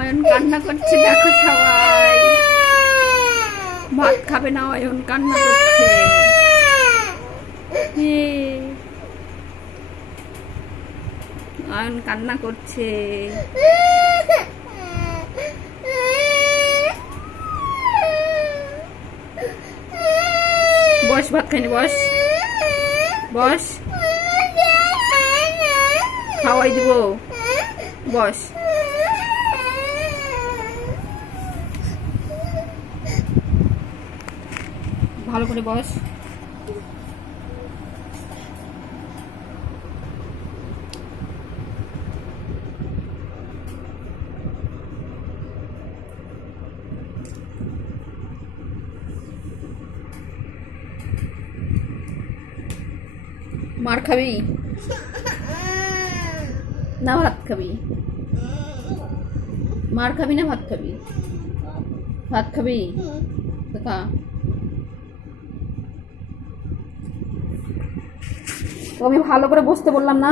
অয়ন কান্না করছে, দেখো সবাই। ভাত খাবে না অয়ন, কান্না করছে। অয়ন কান্না করছে। বস ভাত খাইনি, বস। বস। খাওয়াই দিব। বস। ভালো করে বয়স। মার খাবি? না, ভাত খাবি। মার খাবি না, ভাত খাবি? ভাত খাবি? তো আমি ভালো করে বসতে বললাম না।